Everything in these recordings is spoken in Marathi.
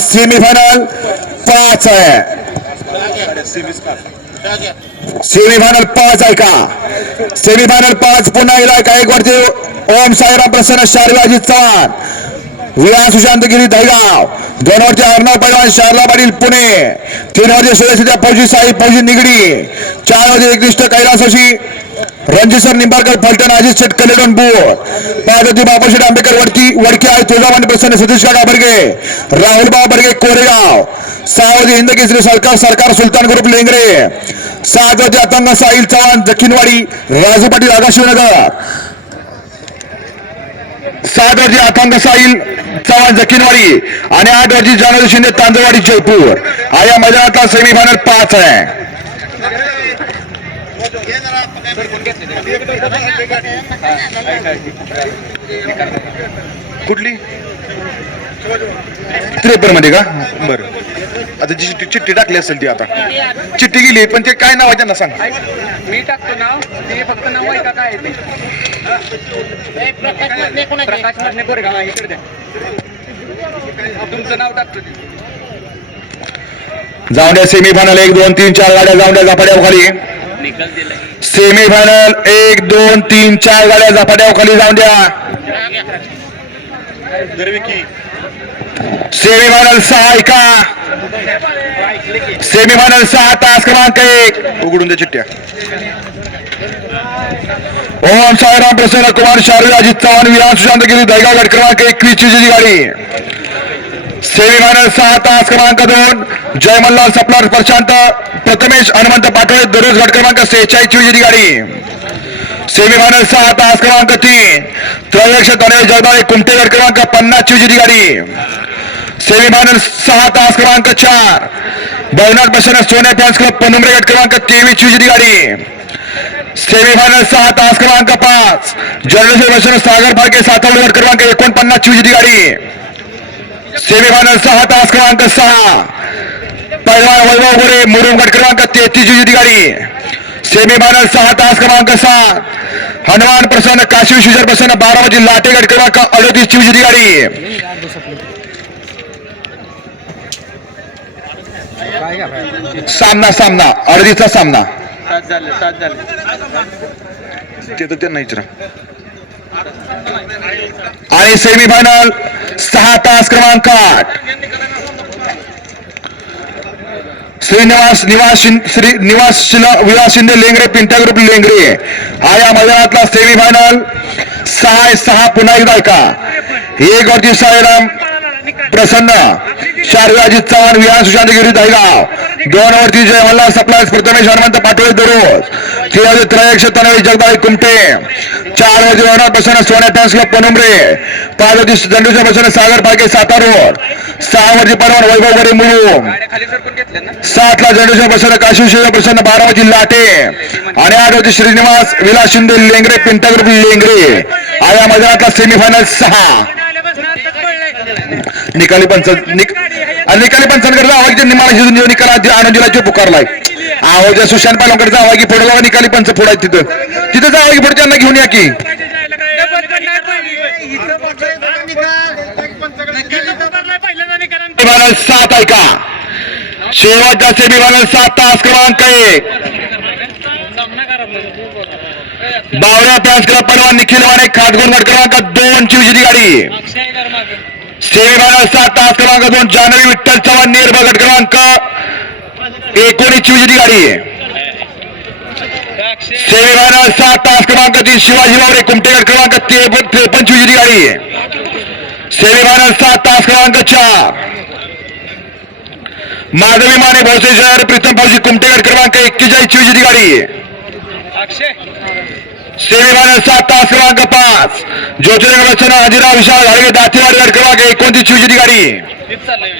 सेमीफायनल पाच आहे. सेमीफायनल पाच आहे का? सेमीफायनल पाच पुन्हा इलाय का एक वरती. ओम साईराम प्रसन्न शारदा अजित चव्हाण सुशांत सुशांतगिरी दहगाव दोन वरचे अर्णव पैलवान शारदा पाटील पुणे. तीन वरचे सुरेश फौजी साई फौजी निगडी. चार वरचे एकनिष्ठ कैलासोशी रणजीसर निंबारकर फलटण आजी शेट कलेडन बोर पाच बाबाशेठ आंबेडकर वडकी वडके आहे तुळजावाणी प्रसन्न सतीश काका बर्गे. राहुल बर्गे कोरेगाव. सावजी हिंद केसरी सरकार सरकार सुलतान ग्रुप लेंगरे. सात अतंग साहिल चव्हाण जखीनवाडी राजू पाटील आकाशनगर सात वरती अथांग साहिल चव्हाण जखीनवाडी आणि आठ वाजी जानवी शिंदे तांदळवाडी जयपूर. हा या मैदानातला सेमीफायनल पाच आहे. कुठली? त्रेपन्नमध्ये का? बरं. आता जी चिठ्ठी टाकली असेल ती आता. चिठ्ठी गेली पण ते काय नाव आहे त्यांना सांग. मी टाकतो नाव. ते फक्त नाव आहे का काय आहे ते? प्रकाश मधने कोरेगाव आहे इकडे द्या. तुमचं नाव टाकतो ते. जाऊन द्या सेमीफायनल एक दोन तीन चार गाड्या जाऊन द्या झपाट्यावर खाली सेमीफायनल एक दोन तीन चार गाड्या झपाट्यावर खाली जाऊन द्या. सेमीफायनल सहा आहे का सेमीफायनल सहा तास क्रमांक एक. उघडून द्या चिठ्ठ्या. ओम साईराम प्रसन्न कुमार शारदा अजित चव्हाण विराम सुशांतगिरी दहगाव गट क्रमांक एकवीस ची जी गाडी. सेमीफायनल सहा तास क्रमांक दोन जय मल्हार सपलार प्रशांत, प्रथमेश हनुमंत पाटोळे दररोज गट क्रमांक सेहेचाळीस ची जी गाडी। सेमीफायनल सहा तास क्रमांक तीन, त्रयोदश गणेश जगदाळे कुमटे गट क्रमांक पन्नास ची जी गाडी। सेमीफायनल सहा तास क्रमांक चार भवनाथ प्रसन्न सोन्या फॅन्स क्लब पनुमरे गट क्रमांक तेवीस ची जी गाडी। सेमीफायनल सहा तास क्रमांक पाच प्रसन्न सागर फाळके सातावड गट क्रमांक एकोणपन्नास ची जी गाडी। सेमीफायनल सहा तास क्रमांक सहा. पैलवान वैभव गोरे मुरुम क्रमांक तेहतीस ची गाडी. सेमीफायनल सहा तास क्रमांक सहा. हनुमान प्रसन्न काशी शिजर प्रसन्न बारामती लाटे गट क्रमांक अडतीस ची गाडी. सामना सामना अडतीचा सामना. ते तर त्यांना विचारा. आणि सेमीफायनल सहा तास क्रमांक आठ. श्रीनिवास निवास श्री निवास शिला विलास शिंदे लेंगरे पिंटा ग्रुप लेंगरे. हा या मैदानातला सेमीफायनल सहा सहा पुन्हा एकदा ऐका. एक वरती साईराम प्रसन्न शारदाजित चव्हाण विहान सुशांतगिरी दहीगाव दोन वरती जय मल्हार सप्लायज प्रथमेश हनुमंत पाटोळे दररोज. तीन त्रयक्ष तनवी जगदाळी कुमटे. चार वरती रवनाथ प्रसन्न सोन्या टॅन्स क्लब पनुमरे पाच वरती दंडूच्या प्रसन्न सागर पालके सातारोड. सहा वरती परवान वैभव गरे मुलुम सातला खाली प्रसन्न काशी शिव प्रसन्न बारामती लाटे. आणि आठ होती श्रीनिवास विलास शिंदे लेंगरे पिंटग्रुप लेंगरे. आया मैदानातला सेमीफायनल सहा. निकाली पंच निक- निकाली पंचांकडे आवाज जे निमाला शिजून जेव्हा निकाल आनंद आनंदीला पुकारलाय. आवाज सुशांत पालवकडे जावा की पुढे निकाली पंच पुढे तिथं तिथं. जावा की पुढे त्यांना घेऊन या की. सात ऐका शेवटच्या सेमीफायनल सात तास क्रमांक एक. बावड्या पॅन्स क्लब परवा निखिल वाडे खाटगुण गट क्रमांक दोन चिवजी गाडी. सेमीफायनल तास क्रमांक दोन जान्हवी विठ्ठल चव्हाण निर्भ गट क्रमांक एकोणीस चिवजी गाडी. सेमीफायनल सात तास क्रमांक तीन शिवाजी बावरे कुमटे गट क्रमांक त्रेपन्न चिवजी गाडी. सेमीफायनल सात तास क्रमांक चार. माधवी माने भोसे शहर प्रीतम फौजी कुमटेगड क्रमांक एक्केचाळीस चिवजी गाडी. आहे सेमीफायनल सात तास क्रमांक पाच. ज्योतिर्लिंग रचना हजिरा विशाल घाडगे दातेवाडी गट क्रमांक एकोणतीस चिवजी गाडी. तीच चाललंय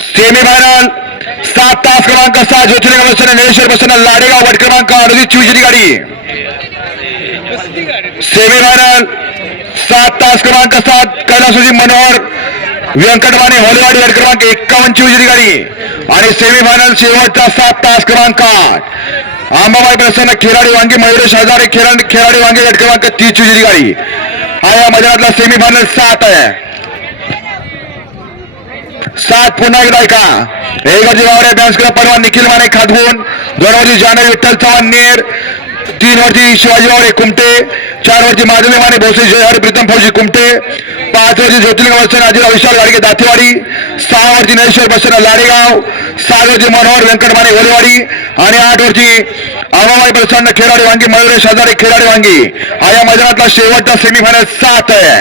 सेमीफायनल सात तास क्रमांक सहा ज्योतिर्लिंग रचना निळेश्वर बसना लाडेगाव गट क्रमांक अडतीस चिवजी गाडी कसली गाडी. सेमीफायनल सात तास क्रमांक सात कैलासोजी मनोहर व्यंकटवाणी होलवाडी गट क्रमांक एक्कावन्न चिवजी गाडी. आणि सेमीफायनल शेवटचा सात तास क्रमांक आठ. आंबाबाई प्रसन्न खेराडी वांगी मयुरेश हजारे खेराडी खेराडी वांगी गट क्रमांक तीस चिवजी गाडी. हा या मैदानातला सेमीफायनल सात आहे. सात पुन्हा एकदा ऐका. एक वरती गावडे बॅन्सकडे परवा निखिल माने खातगुण दोन वरती जानवी विठ्ठल चव्हाण नेर. तीन वरती शिवाजी वावरे कुमटे. चार वरती माधवी माने भोसे जयहरी प्रीतम फौजी कुमटे। पाच वरती ज्योतिलिंग वसन अजिरा विशाल गाडगे दातेवाडी सहा वरती नरेश्वर बसन लाडेगाव। सात वरती मनोहर व्यंकट माने ओलेवाडी आणि आठ वरती आवाबाई प्रसन्न खेळाडी वांगी मयुरेश हजारे खेळाडी वांगी हा या मैदानातला शेवटचा सेमीफायनल सात आहे.